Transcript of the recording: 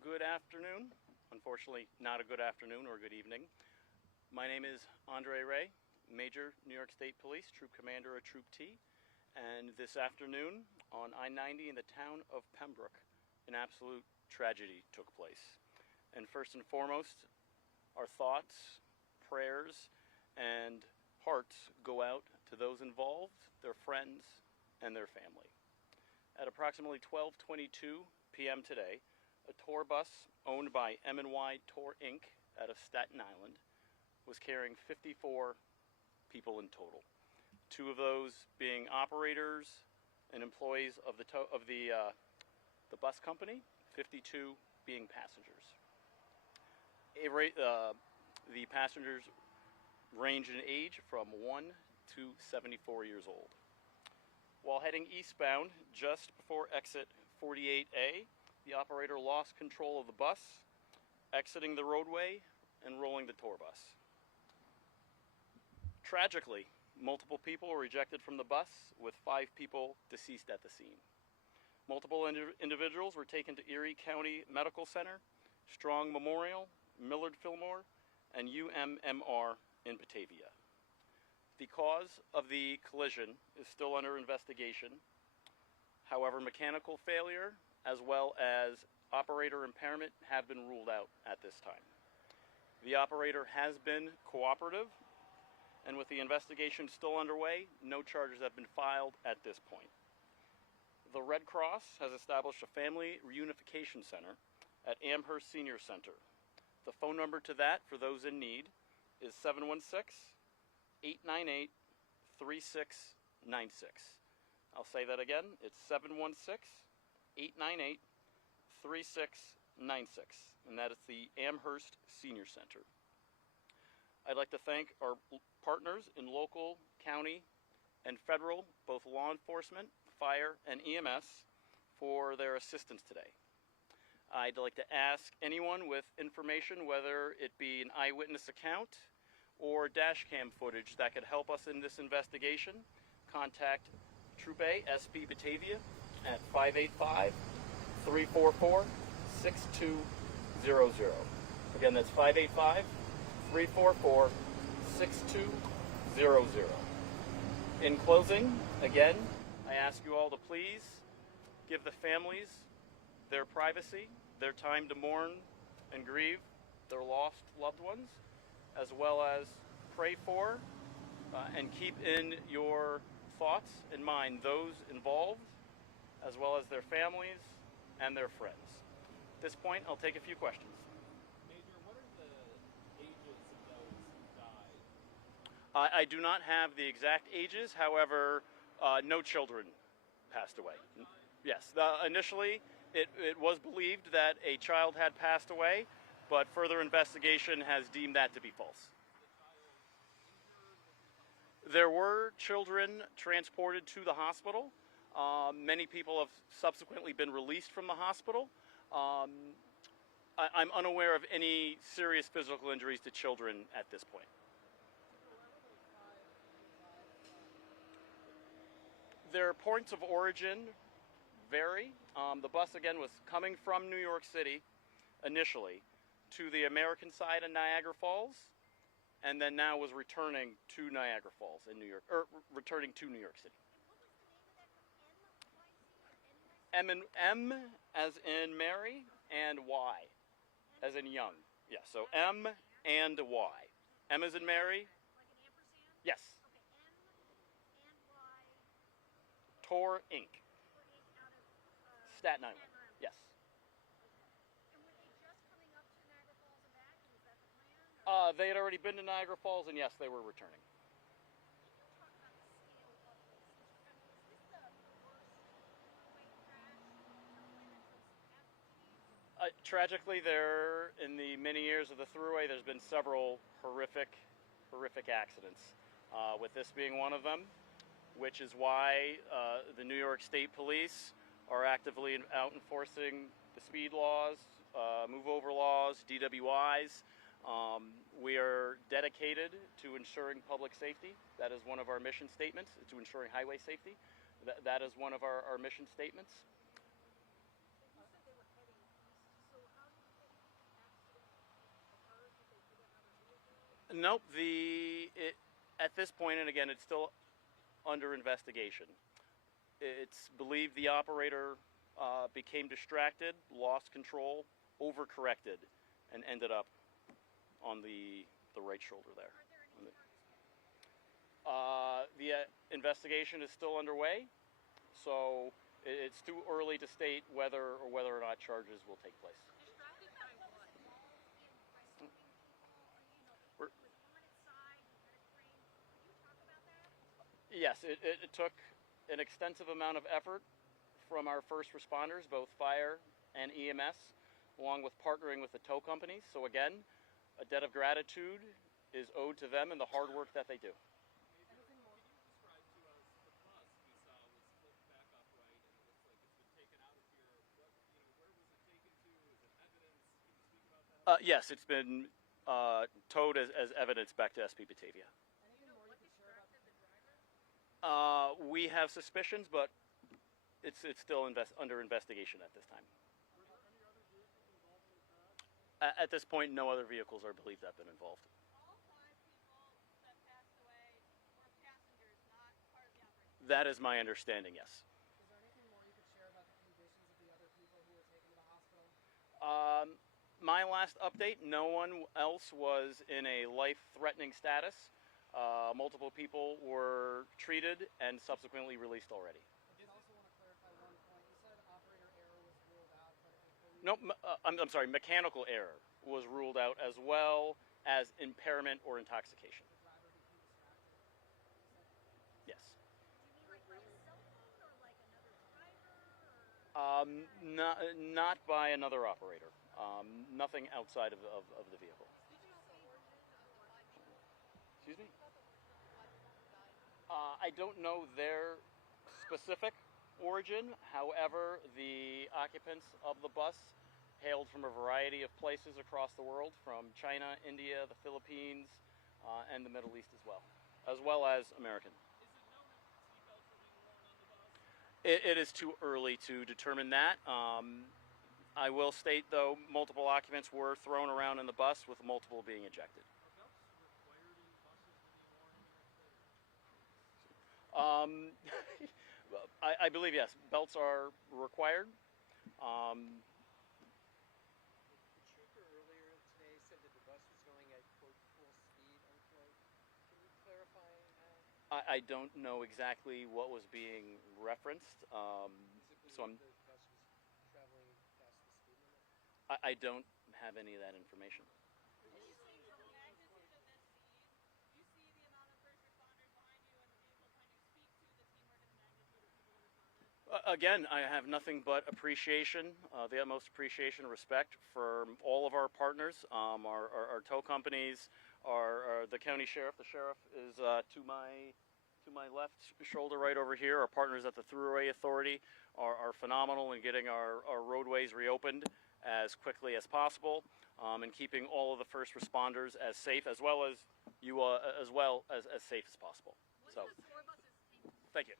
Good afternoon. Unfortunately, not a good afternoon or good evening. My name is Andre Ray, Major New York State Police, Troop Commander of Troop T. And this afternoon on I-90 in the town of Pembroke, an absolute tragedy took place. And first and foremost, our thoughts, prayers, and hearts go out to those involved, their friends, and their family. At approximately 12:22 p.m. today, a tour bus owned by M&Y Tour Inc. out of Staten Island was carrying 54 people in total. 2 of those being operators and employees of the bus company, 52 being passengers. The passengers range in age from 1 to 74 years old. While heading eastbound just before exit 48A, the operator lost control of the bus, exiting the roadway and rolling the tour bus. Tragically, multiple people were ejected from the bus, with 5 people deceased at the scene. Multiple individuals were taken to Erie County Medical Center, Strong Memorial, Millard Fillmore, and UMMR in Batavia. The cause of the collision is still under investigation. However, mechanical failure as well as operator impairment have been ruled out at this time. The operator has been cooperative, and with the investigation still underway, no charges have been filed at this point. The Red Cross has established a family reunification center at Amherst Senior Center. The phone number to that, for those in need, is 716-898-3696. I'll say that again. It's 716-898-3696, and that is the Amherst Senior Center. I'd like to thank our partners in local, county, and federal, both law enforcement, fire, and EMS, for their assistance today. I'd like to ask anyone with information, whether it be an eyewitness account or dash cam footage that could help us in this investigation, contact Troop A, SP Batavia at 585-344-6200. Again, that's 585-344-6200. In closing, again, I ask you all to please give the families their privacy, their time to mourn and grieve their lost loved ones, as well as pray for and keep in your thoughts and mind those involved, as well as their families and their friends. At this point, I'll take a few questions. Major, what are the ages of those who died? I do not have the exact ages, however, no children passed away. Yes, initially it was believed that a child had passed away, but further investigation has deemed that to be false. There were children transported to the hospital. Many people have subsequently been released from the hospital. I'm unaware of any serious physical injuries to children at this point. Their points of origin vary. The bus, again, was coming from New York City initially to the American side of Niagara Falls, and then now was returning to Niagara Falls in New York, or returning to New York City. M as in Mary, and Y as in young. Yeah, so M and Y. M as in Mary. Like an ampersand? Yes. Okay, M and Y. Tour Inc. Out of Staten Island. Yes. Okay. And were they just coming up to Niagara Falls and back? And is that the plan? They had already been to Niagara Falls, and yes, they were returning. Can you talk about the scale of this? I mean, is this the worst freeway crash in the way that was casualties? Tragically, in the many years of the Thruway, there's been several horrific accidents, with this being one of them, which is why the New York State Police are actively out enforcing the speed laws, move-over laws, DWIs. We are dedicated to ensuring public safety. That is one of our mission statements, to ensuring highway safety. That is one of our mission statements. Nope. At this point, and again, it's still under investigation. It's believed the operator became distracted, lost control, overcorrected, and ended up on the right shoulder there. Are there any charges? The investigation is still underway, so it's too early to state whether or not charges will take place. Distracted by what? Involved in arresting people, the We're- phone was on its side, you had a crane. Could you talk about that? Yes, it took an extensive amount of effort from our first responders, both fire and EMS, along with partnering with the tow companies. So again, a debt of gratitude is owed to them and the hard work that they do. Can you describe to us the bus we saw was flipped back upright and it looks like it's been taken out of here? Where was it taken to? Is it evidence? Can you speak about that? Yes, it's been towed as evidence back to SP Batavia. What distracted the driver? We have suspicions, but it's still under investigation at this time. Were there any other vehicles involved in the crash? At this point, no other vehicles are believed to have been involved. All 5 people that passed away were passengers, not part of the operation. That is my understanding, yes. Is there anything more you could share about the conditions of the other people who were taken to the hospital? My last update, no one else was in a life-threatening status. Multiple people were treated and subsequently released already. I did also want to clarify one point. You said operator error was ruled out, but if the No, I'm sorry, mechanical error was ruled out as well as impairment or intoxication. the driver became distracted. Yes. Do you mean like by a cell phone or like another driver? Or... Not by another operator. Nothing outside of the vehicle. Did you know the origin of why people... Excuse me? About the origin of why people died? I don't know their specific origin. However, the occupants of the bus hailed from a variety of places across the world, from China, India, the Philippines, and the Middle East as well as American. Is it known if seatbelts were being worn on the bus? It is too early to determine that. I will state, though, multiple occupants were thrown around in the bus, with multiple being ejected. Are belts required in buses to be worn in New York State? I believe, yes, belts are required. The trooper earlier today said that the bus was going at, quote, full speed, unquote. Can you clarify that? I don't know exactly what was being referenced, Is it so I'm, believed the bus was traveling past the speed limit? I don't have any of that information. Can you see from the magnitude of this scene, you see the amount of first responders behind you and the vehicle. Can you speak to the teamwork and the magnitude of people that responded? Again, I have nothing but appreciation, the utmost appreciation and respect for all of our partners, our tow companies, the county sheriff. The sheriff is to my left shoulder right over here. Our partners at the Thruway Authority are phenomenal in getting our roadways reopened as quickly as possible, and keeping all of the first responders as safe, as well as you as safe as possible. What So, do the 4 buses take? thank you.